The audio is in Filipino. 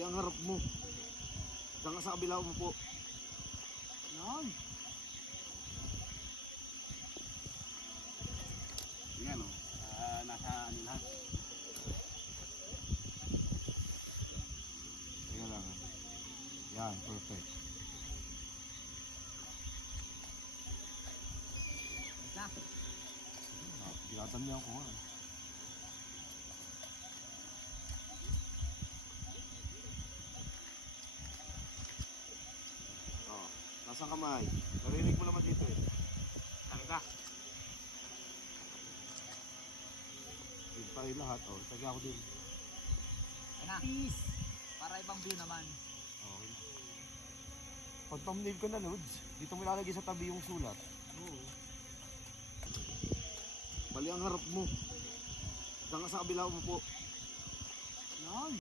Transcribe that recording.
Bali ang harap mo. Diyan ka sa kabila mo po. Yan. Yan o. Nasa ano lahat. Tingnan lang. Yan, perfect. Basta. Tinatandihan ko nga. Oh, nasang kamay? Narinig mo naman dito eh. Karga. Dito tayo lahat. Oh, tagi ako din. Yan na. Peace. Para ibang view naman. Okay. Pag thumbnail ko na, Lods, dito mo ilalagay sa tabi yung sulat. Oo. Bali ang harap mo. Diyan ka sa kabila mo po.